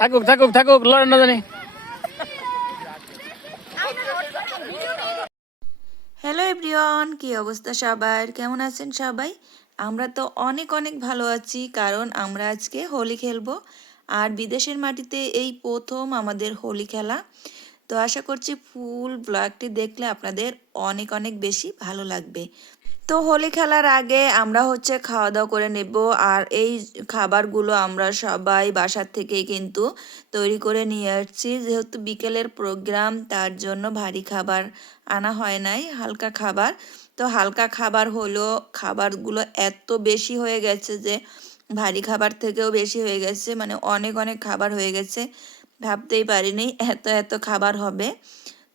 থাকুক থাকুক থাকুক, লড়েন না জানি। হ্যালো এভরিওয়ান, কি অবস্থা সবার? কেমন আছেন সবাই? আমরা তো অনেক অনেক ভালো আছি, কারণ আমরা আজকে হোলি খেলবো। আর বিদেশের মাটিতে এই প্রথম আমাদের হোলি খেলা। তো আশা করছি ফুল ব্লগটি দেখলে আপনাদের অনেক অনেক বেশি ভালো লাগবে। তো হোলি খেলার আগে আমরা খাওয়া দাওয়া করে নেব। আর এই খাবারগুলো আমরা সবাই বাসার থেকেই কিন্তু তৈরি করে নিয়ে আসছি, যেহেতু বিকেলের প্রোগ্রাম, তার জন্য ভারী খাবার আনা হয় নাই, হালকা খাবার। তো হালকা খাবার হলো, খাবারগুলো এত বেশি হয়ে গেছে যে ভারী খাবার থেকেও বেশি হয়ে গেছে, মানে অনেক অনেক খাবার হয়ে গেছে, ভাবতেই পারিনি এত এত খাবার হবে।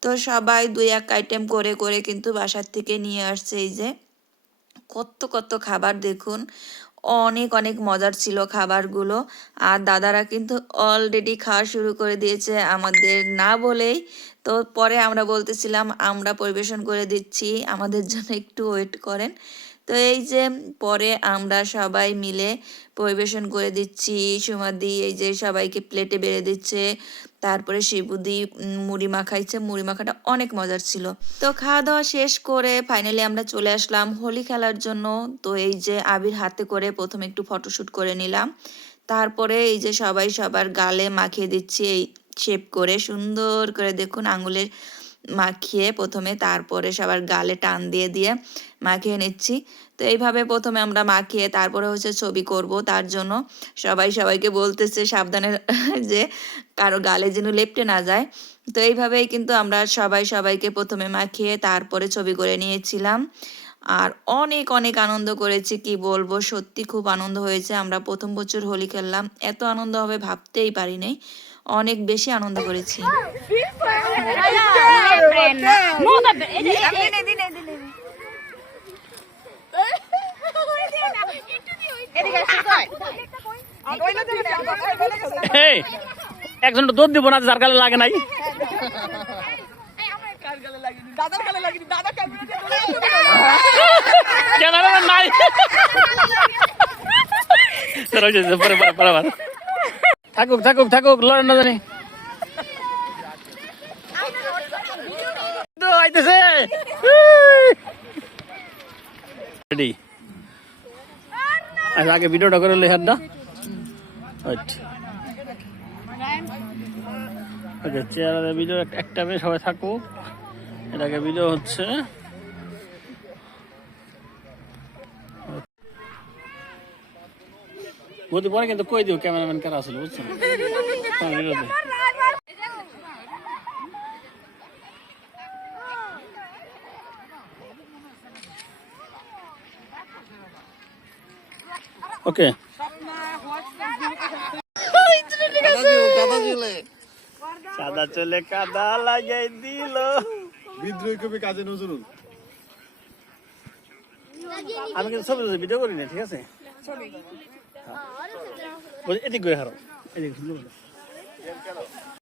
তো সবাই দুই এক আইটেম করে করে কিন্তু বাসার থেকে নিয়ে আসছে। এই যে কত কত খাবার দেখুন, অনেক অনেক মজার ছিল খাবারগুলো। আর দাদারা কিন্তু অলরেডি খাওয়া শুরু করে দিয়েছে আমাদের না বলেই। তো পরে আমরা বলতেছিলাম আমরা পরিবেশন করে দিচ্ছি, আমাদের জন্য একটু ওয়েট করেন। তো এই যে পরে আমরা সবাই মিলে পরিবেশন করে দিচ্ছি। সুমাদি এই যে সবাইকে প্লেটে বেড়ে দিচ্ছে, তারপরে শিবুদি মুড়ি মাখাইছে, মুড়ি মাখাটা অনেক মজার ছিল। তো খাওয়া দাওয়া শেষ করে ফাইনালি আমরা চলে আসলাম হোলি খেলার জন্য। তো এই যে আবির হাতে করে প্রথমে একটু ফটোশ্যুট করে নিলাম, তারপরে এই যে সবাই সবার গালে মাখিয়ে দিচ্ছি, এই শেপ করে সুন্দর করে দেখুন আঙুলের মাখিয়ে প্রথমে, তারপরে সবার গালে টান দিয়ে দিয়ে মাখিয়ে নিচ্ছি। তো এইভাবে প্রথমে আমরা মাখিয়ে তারপরে ছবি করব, তার জন্য সবাই সবাইকে বলতেছে সাবধানে যে কারো গালে যেন লেপ্টে না যায়। তো এইভাবেই কিন্তু আমরা সবাই সবাইকে প্রথমে মাখিয়ে তারপরে ছবি করে নিয়েছিলাম। আর অনেক অনেক আনন্দ করেছি, কি বলবো, সত্যি খুব আনন্দ হয়েছে। আমরা প্রথম বছর হোলি খেললাম, এত আনন্দ হবে ভাবতেই পারিনি, অনেক বেশি আনন্দ করেছি। এই একজন দুধ দিব না, যার গালে লাগে নাই। ক্যামেরাম্যান নাই। পরে পরে পরে পরে। থাকুক থাকুক থাকুক, লড়েন না জানি। আইতেছে রেডি। আচ্ছা আগে ভিডিওটা করে লেখার না। ওকে, চেয়ারের ভিডিও একটা বেশ সবাই থাকুক, এটাকে ভিডিও হচ্ছে। বলতে পরে কিন্তু কই দিও ক্যামেরাম্যান কারা আসলে, বুঝছেন? ওকে, সাদা চলে কাদা লাগাই দিল, বিদ্রোহী কবি কাজী নজরুল। আমি কিন্তু ছবি ভিডিও করি না, ঠিক আছে? এদিক করে হারো, এদিক